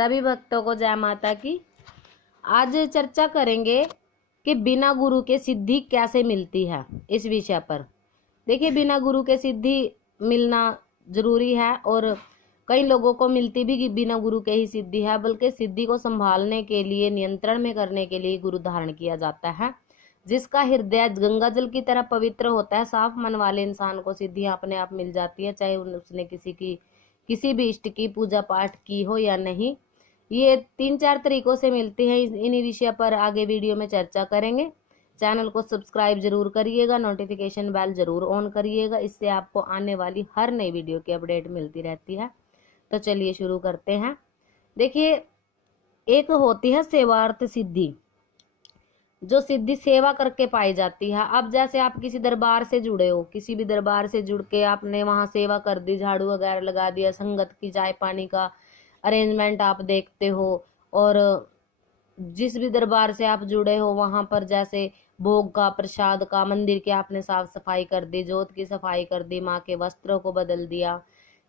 सभी भक्तों को जय माता की। आज चर्चा करेंगे कि बिना गुरु के सिद्धि कैसे मिलती है, इस विषय पर। देखिए, बिना गुरु के सिद्धि मिलना जरूरी है और कई लोगों को मिलती भी कि बिना गुरु के ही सिद्धि है, बल्कि सिद्धि को संभालने के लिए, नियंत्रण में करने के लिए गुरु धारण किया जाता है। जिसका हृदय गंगा जल की तरह पवित्र होता है, साफ मन वाले इंसान को सिद्धियां अपने आप मिल जाती है, चाहे उसने किसी भी इष्ट की पूजा पाठ की हो या नहीं। ये 3-4 तरीकों से मिलती है। इन्हीं विषय पर आगे वीडियो में चर्चा करेंगे। चैनल को सब्सक्राइब जरूर करिएगा, नोटिफिकेशन बेल जरूर ऑन करिएगा, इससे आपको आने वाली हर नई वीडियो की अपडेट मिलती रहती है। तो चलिए शुरू करते हैं। देखिए, एक होती है सेवार्थ सिद्धि, जो सिद्धि सेवा करके पाई जाती है। अब जैसे आप किसी दरबार से जुड़े हो, किसी भी दरबार से जुड़ के आपने वहां सेवा कर दी, झाड़ू वगैरह लगा दिया, संगत की चाय पानी का अरेंजमेंट आप देखते हो, और जिस भी दरबार से आप जुड़े हो वहां पर जैसे भोग का, प्रसाद का, मंदिर की आपने साफ सफाई कर दी, जोत की सफाई कर दी, माँ के वस्त्रों को बदल दिया।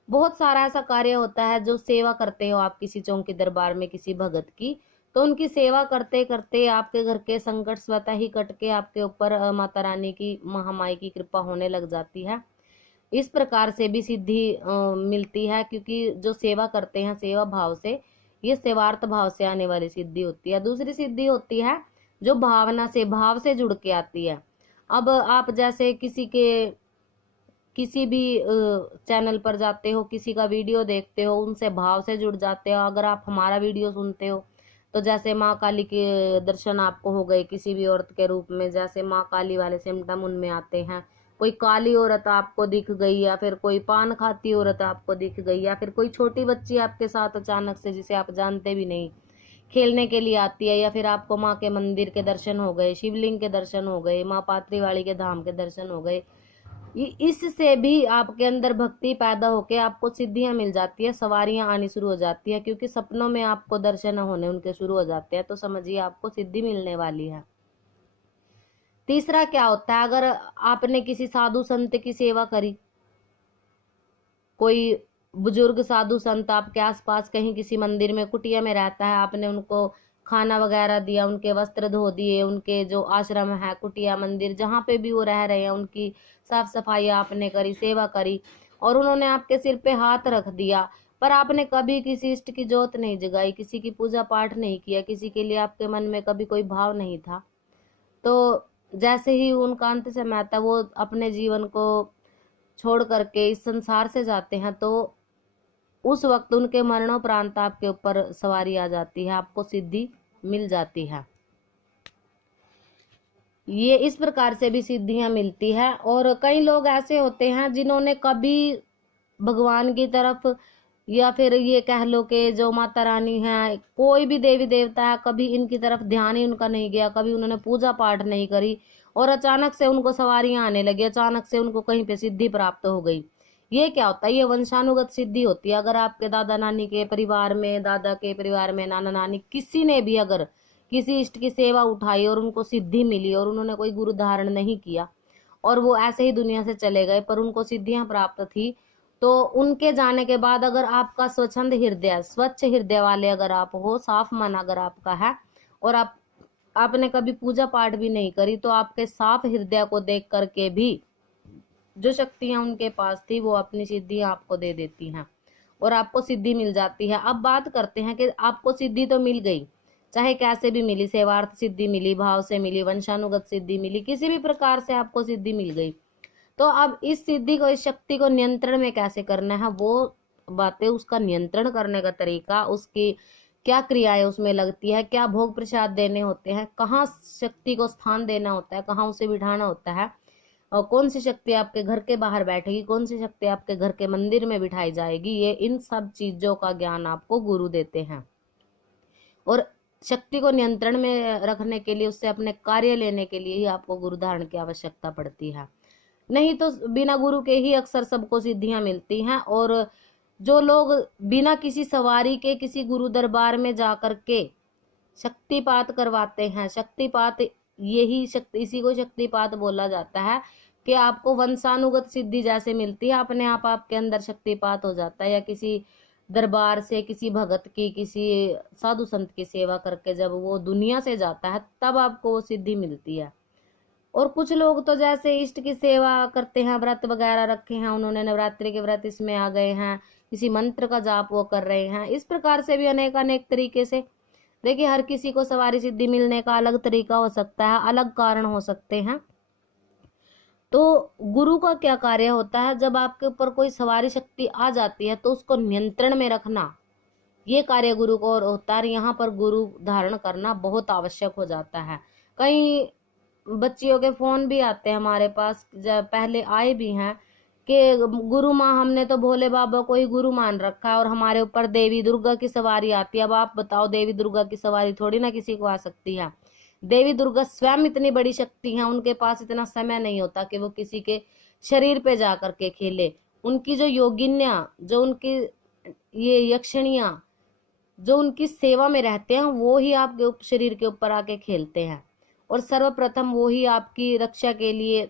बहुत सारा ऐसा कार्य होता है जो सेवा करते हो आप किसी चौकी दरबार में किसी भगत की, तो उनकी सेवा करते करते आपके घर के संकट स्वतः ही कट के आपके ऊपर माता रानी की, महामाई की कृपा होने लग जाती है। इस प्रकार से भी सिद्धि मिलती है, क्योंकि जो सेवा करते हैं सेवा भाव से, ये सेवार्थ भाव से आने वाली सिद्धि होती है। दूसरी सिद्धि होती है जो भावना से, भाव से जुड़ के आती है। अब आप जैसे किसी भी चैनल पर जाते हो, किसी का वीडियो देखते हो, उनसे भाव से जुड़ जाते हो। अगर आप हमारा वीडियो सुनते हो तो जैसे माँ काली के दर्शन आपको हो गए किसी भी औरत के रूप में, जैसे माँ काली वाले सिम्टम उनमें आते हैं। कोई काली औरत आपको दिख गई, या फिर कोई पान खाती औरत आपको दिख गई, या फिर कोई छोटी बच्ची आपके साथ अचानक से, जिसे आप जानते भी नहीं, खेलने के लिए आती है, या फिर आपको माँ के मंदिर के दर्शन हो गए, शिवलिंग के दर्शन हो गए, माँ पात्री वाली के धाम के दर्शन हो गए, इससे भी आपके अंदर भक्ति पैदा होके आपको सिद्धियां मिल जाती है, सवारियां आनी शुरू हो जाती है, क्योंकि सपनों में आपको दर्शन होने उनके शुरू हो जाते हैं। तो समझिए आपको सिद्धि मिलने वाली है। तीसरा क्या होता है, अगर आपने किसी साधु संत की सेवा करी, कोई बुजुर्ग साधु संत आपके आसपास कहीं किसी मंदिर में, कुटिया में रहता है, आपने उनको खाना वगैरह दिया, उनके वस्त्र धो दिए, उनके जो आश्रम है, कुटिया, मंदिर, जहां पे भी वो रह रहे हैं, उनकी साफ सफाई आपने करी, सेवा करी, और उन्होंने आपके सिर पे हाथ रख दिया, पर आपने कभी किसी इष्ट की जोत नहीं जगाई, किसी की पूजा पाठ नहीं किया, किसी के लिए आपके मन में कभी कोई भाव नहीं था, तो जैसे ही उनका अंत समय आता है, वो अपने जीवन को छोड़ करके इस संसार से जाते हैं, तो उस वक्त उनके मरणोपरांत आपके ऊपर सवारी आ जाती है, आपको सिद्धि मिल जाती है। ये इस प्रकार से भी सिद्धियां मिलती है। और कई लोग ऐसे होते हैं जिन्होंने कभी भगवान की तरफ, या फिर ये कह लो कि जो माता रानी है, कोई भी देवी देवता है, कभी इनकी तरफ ध्यान ही उनका नहीं गया, कभी उन्होंने पूजा पाठ नहीं करी, और अचानक से उनको सवारियां आने लगी, अचानक से उनको कहीं पे सिद्धि प्राप्त हो गई। ये क्या होता है? ये वंशानुगत सिद्धि होती है। अगर आपके दादा नानी के परिवार में, दादा के परिवार में, नाना नानी, किसी ने भी अगर किसी इष्ट की सेवा उठाई और उनको सिद्धि मिली, और उन्होंने कोई गुरु धारण नहीं किया, और वो ऐसे ही दुनिया से चले गए, पर उनको सिद्धियां प्राप्त थी, तो उनके जाने के बाद अगर आपका स्वच्छंद हृदय, स्वच्छ हृदय वाले अगर आप हो, साफ मन अगर आपका है, और आपने कभी पूजा पाठ भी नहीं करी, तो आपके साफ हृदय को देख करके भी जो शक्तियां उनके पास थी, वो अपनी सिद्धि आपको दे देती हैं और आपको सिद्धि मिल जाती है। अब बात करते हैं कि आपको सिद्धि तो मिल गई, चाहे कैसे भी मिली, सेवार्थ सिद्धि मिली, भाव से मिली, वंशानुगत सिद्धि मिली, किसी भी प्रकार से आपको सिद्धि मिल गई, तो अब इस सिद्धि को, इस शक्ति को नियंत्रण में कैसे करना है, वो बातें, उसका नियंत्रण करने का तरीका, उसकी क्या क्रियाएं उसमें लगती है, क्या भोग प्रसाद देने होते हैं, कहाँ शक्ति को स्थान देना होता है, कहाँ उसे बिठाना होता है, और कौन सी शक्ति आपके घर के बाहर बैठेगी, कौन सी शक्ति आपके घर के मंदिर में बिठाई जाएगी, ये इन सब चीजों का ज्ञान आपको गुरु देते हैं। और शक्ति को नियंत्रण में रखने के लिए, उससे अपने कार्य लेने के लिए ही आपको गुरु धारण की आवश्यकता पड़ती है। नहीं तो बिना गुरु के ही अक्सर सबको सिद्धियां मिलती हैं। और जो लोग बिना किसी सवारी के किसी गुरु दरबार में जाकर के शक्तिपात करवाते हैं, शक्तिपात, यही शक्ति, इसी को शक्तिपात बोला जाता है, कि आपको वंशानुगत सिद्धि जैसे मिलती है, अपने आप आपके अंदर शक्तिपात हो जाता है, या किसी दरबार से किसी भगत की, किसी साधु संत की सेवा करके जब वो दुनिया से जाता है तब आपको वो सिद्धि मिलती है। और कुछ लोग तो जैसे इष्ट की सेवा करते हैं, व्रत वगैरह रखे हैं उन्होंने, नवरात्रि के व्रत इसमें आ गए हैं, किसी मंत्र का जाप वो कर रहे हैं, इस प्रकार से भी अनेक अनेक तरीके से। देखिए हर किसी को सवारी सिद्धि मिलने का अलग तरीका हो सकता है, अलग कारण हो सकते हैं। तो गुरु का क्या कार्य होता है, जब आपके ऊपर कोई सवारी शक्ति आ जाती है तो उसको नियंत्रण में रखना, ये कार्य गुरु को होता है। यहाँ पर गुरु धारण करना बहुत आवश्यक हो जाता है। कई बच्चियों के फोन भी आते हैं हमारे पास, जब पहले आए भी हैं कि गुरु माँ, हमने तो भोले बाबा को ही गुरु मान रखा है और हमारे ऊपर देवी दुर्गा की सवारी आती है। अब आप बताओ, देवी दुर्गा की सवारी थोड़ी ना किसी को आ सकती है। देवी दुर्गा स्वयं इतनी बड़ी शक्ति है, उनके पास इतना समय नहीं होता कि वो किसी के शरीर पे जा करके खेले। उनकी जो योगिन्या, जो उनकी ये यक्षिणियां जो उनकी सेवा में रहते हैं, वो ही आपके शरीर के ऊपर आके खेलते हैं। और सर्वप्रथम वो ही आपकी रक्षा के लिए,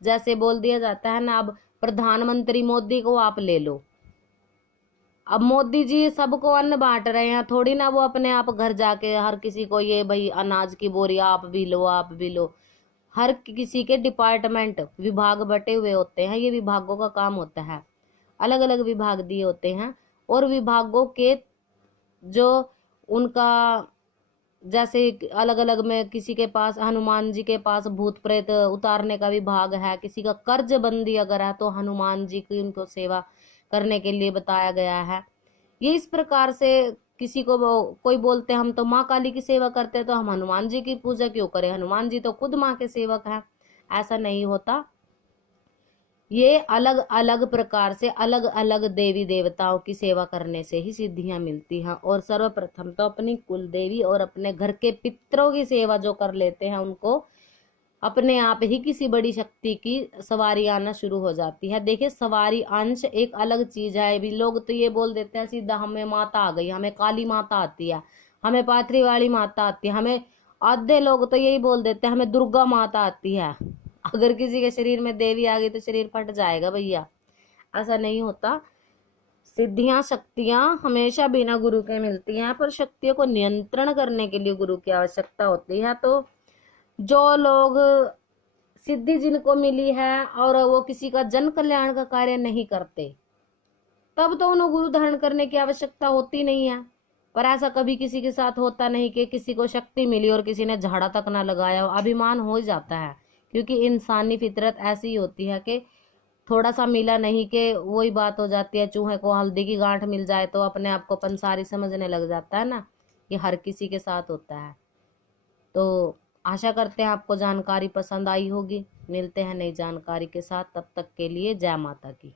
जैसे बोल दिया जाता है ना, अब प्रधानमंत्री मोदी को आप ले लो। अब मोदी जी सबको अन्न बांट रहे हैं, थोड़ी ना वो अपने आप घर जाके हर किसी को ये भाई अनाज की बोरी आप भी लो, आप भी लो। हर किसी के डिपार्टमेंट, विभाग बटे हुए होते हैं, ये विभागों का काम होता है, अलग अलग विभाग दिए होते हैं। और विभागों के जो उनका, जैसे अलग अलग में किसी के पास, हनुमान जी के पास भूत प्रेत उतारने का विभाग है, किसी का कर्ज बंदी अगर है तो हनुमान जी की उनको सेवा करने के लिए बताया गया है। ये इस प्रकार से किसी को कोई बोलते हैं हम तो माँ काली की सेवा करते हैं तो हम हनुमान जी की पूजा क्यों करें, हनुमान जी तो खुद माँ के सेवक हैं। ऐसा नहीं होता। ये अलग अलग प्रकार से अलग अलग देवी देवताओं की सेवा करने से ही सिद्धियां मिलती हैं। और सर्वप्रथम तो अपनी कुल देवी और अपने घर के पितरों की सेवा जो कर लेते हैं, उनको अपने आप ही किसी बड़ी शक्ति की सवारी आना शुरू हो जाती है। देखिए सवारी अंश एक अलग चीज है। भी लोग तो ये बोल देते हैं सीधा, हमें माता आ गई, हमें काली माता आती है, हमें पाथरी वाली माता आती है, हमें, आधे लोग तो यही बोल देते हैं हमें दुर्गा माता आती है। अगर किसी के शरीर में देवी आ गई तो शरीर फट जाएगा भैया, ऐसा नहीं होता। सिद्धियां शक्तियां हमेशा बिना गुरु के मिलती हैं, पर शक्तियों को नियंत्रण करने के लिए गुरु की आवश्यकता होती है। तो जो लोग सिद्धि जिनको मिली है और वो किसी का जन कल्याण का कार्य नहीं करते, तब तो उन्हें गुरु धारण करने की आवश्यकता होती नहीं है। पर ऐसा कभी किसी के साथ होता नहीं कि किसी को शक्ति मिली और किसी ने झाड़ा तक ना लगाया हो, अभिमान हो जाता है। क्योंकि इंसानी फितरत ऐसी होती है कि थोड़ा सा मिला नहीं कि वही बात हो जाती है, चूहे को हल्दी की गांठ मिल जाए तो अपने आप को पंसारी समझने लग जाता है ना। ये हर किसी के साथ होता है। तो आशा करते हैं आपको जानकारी पसंद आई होगी। मिलते हैं नई जानकारी के साथ, तब तक के लिए जय माता की।